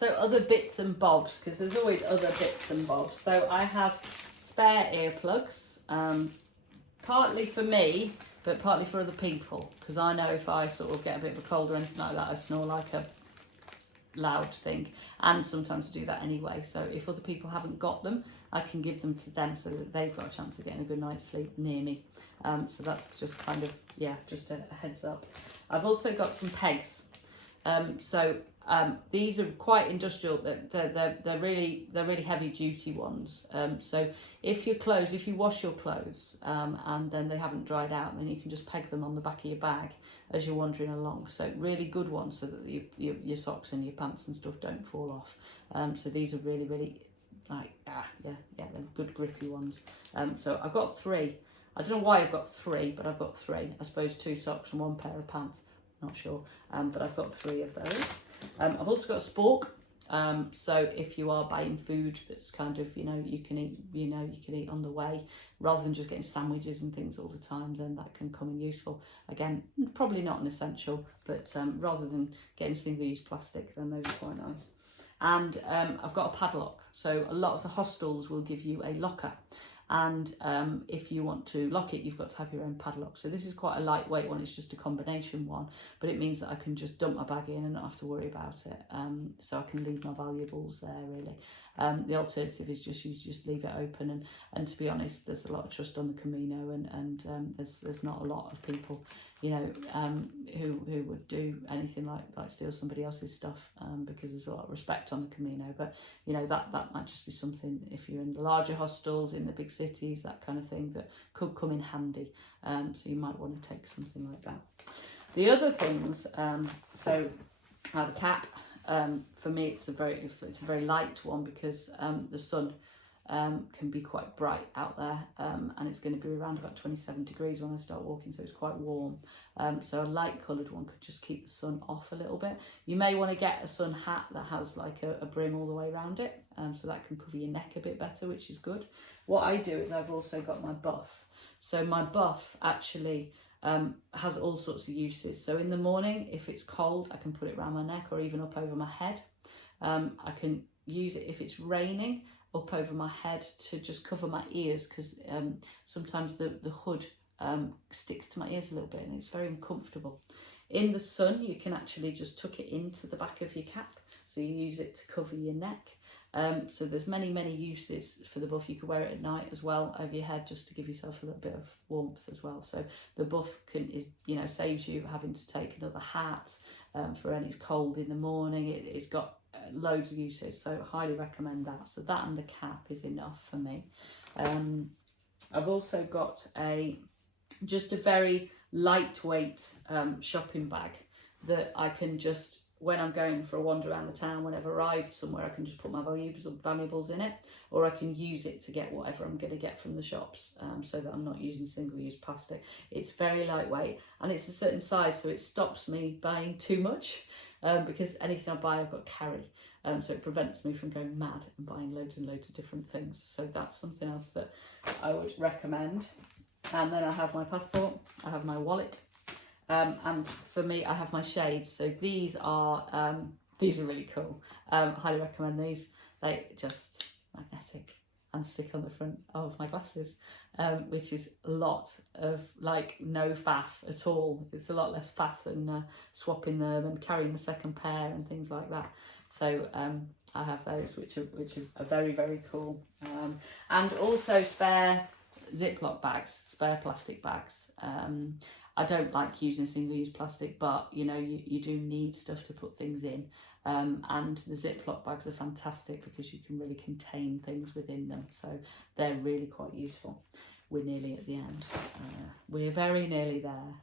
So other bits and bobs, because there's always other bits and bobs. So I have spare earplugs, partly for me, but partly for other people, because I know if I sort of get a bit of a cold or anything like that, I snore like a loud thing, and sometimes I do that anyway. So if other people haven't got them, I can give them to them so that they've got a chance of getting a good night's sleep near me. So that's just kind of, yeah, just a heads up. I've also got some pegs. These are quite industrial. They're really heavy duty ones. So if you wash your clothes and then they haven't dried out, then you can just peg them on the back of your bag as you're wandering along. So really good ones, so that your socks and your pants and stuff don't fall off. So these are really like they're good grippy ones. So I've got 3. I don't know why I've got 3, but I've got 3. I suppose 2 socks and 1 pair of pants. Not sure, but I've got 3 of those. I've also got a spork. So if you are buying food that's kind of, you can eat on the way, rather than just getting sandwiches and things all the time, then that can come in useful. Again, probably not an essential, but rather than getting single-use plastic, then those are quite nice. And I've got a padlock. So a lot of the hostels will give you a locker. And if you want to lock it, you've got to have your own padlock. So this is quite a lightweight one. It's just a combination one, but it means that I can just dump my bag in and not have to worry about it. So I can leave my valuables there, really. The alternative is you just leave it open. And to be honest, there's a lot of trust on the Camino, and there's not a lot of people, who would do anything like steal somebody else's stuff, because there's a lot of respect on the Camino. But that might just be something, if you're in the larger hostels in the big cities, that kind of thing, that could come in handy. So you might want to take something like that. The other things, so I have a cap. For me, it's a very light one, because the sun can be quite bright out there, and it's going to be around about 27 degrees when I start walking, so it's quite warm. So a light coloured one could just keep the sun off a little bit. You may want to get a sun hat that has like a brim all the way around it, so that can cover your neck a bit better, which is good. What I do is I've also got my buff. So my buff actually has all sorts of uses. So in the morning, if it's cold, I can put it around my neck or even up over my head. I can use it if it's raining, up over my head to just cover my ears, because sometimes the hood sticks to my ears a little bit and it's very uncomfortable. In the sun, you can actually just tuck it into the back of your cap, so you use it to cover your neck. So there's many uses for the buff. You could wear it at night as well over your head, just to give yourself a little bit of warmth as well. So the buff saves you having to take another hat for any cold in the morning. It's got loads of uses, so highly recommend that. So that and the cap is enough for me. I've also got just a very lightweight shopping bag that I can just, when I'm going for a wander around the town, when I've arrived somewhere, I can just put my valuables in it, or I can use it to get whatever I'm going to get from the shops, so that I'm not using single-use plastic. It's very lightweight, and it's a certain size, so it stops me buying too much, because anything I buy I've got to carry. So it prevents me from going mad and buying loads and loads of different things. So that's something else that I would recommend. And then I have my passport, I have my wallet, and for me, I have my shades. So these are really cool. Highly recommend these. They just magnetic and stick on the front of my glasses, which is a lot of no faff at all. It's a lot less faff than swapping them and carrying a second pair and things like that. So I have those, which are very, very cool. And also spare ziplock bags, spare plastic bags. I don't like using single-use plastic, but you do need stuff to put things in, and the ziplock bags are fantastic because you can really contain things within them, so they're really quite useful. We're nearly at the end. We're very nearly there.